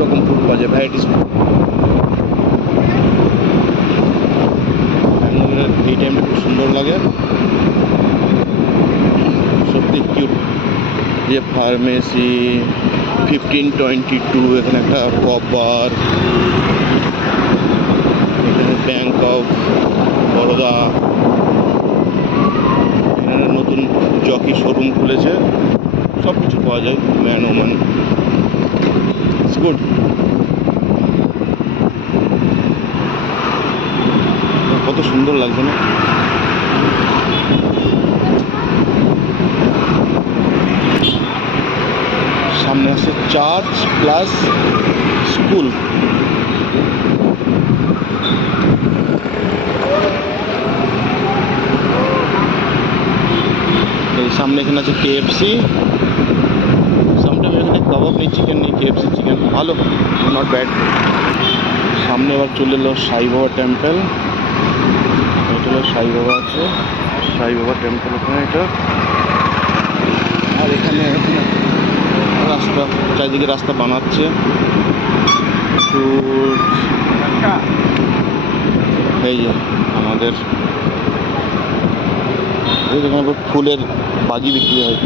রকম ফুড পাওয়া যায়, ভ্যারাইটিস ফুড। ব্যাঙ্গালোরের এই টাইমটা খুব সুন্দর লাগে, সত্যি কিউট। যে ফার্মেসি 1522, এখানে একটা পপ বার, এখানে ব্যাংক অফ বরোদা, এখানে নতুন জকি শোরুম খুলেছে, সব কিছু পাওয়া যায়। Man woman, it's good. কত সুন্দর লাগছে না? সামনে আছে চার্চ প্লাস স্কুল। এই সামনে এখানে আছে KFC। সামটাইম এখানে কাবাব নেই, চিকেন নেই, KFC চিকেন ভালো, নট ব্যাড। সামনে আবার চলে এলো সাই বাবা টেম্পল। এটা হলো সাই বাবা আছে, সাই বাবা টেম্পল ওখানে এটা। আর এখানে রাস্তা, চারিদিকে রাস্তা বানাচ্ছে। এই যে আমাদের এখানে ফুলের বাজি বিক্রি হয়।